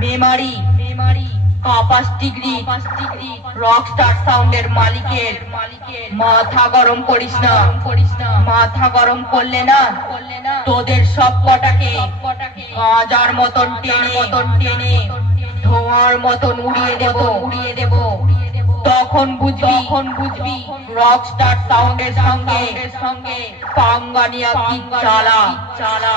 মেমারি মেমারি কাপাস degree Rockstar সাউন্ডের মালিকের। মাথা গরম করিস না। করিস না মাথা গরম করলে না করলে না তোদের সব কটাকে গাজার মতন টেনে মতন টেনে ধোঁয়ার মতন উড়িয়ে দেব। উড়িয়ে দেব তখন বুঝবি তখন বুঝবি রকস্টার সাউন্ডের সঙ্গে সঙ্গে পাঙ্গানিয়া কি চালা চালা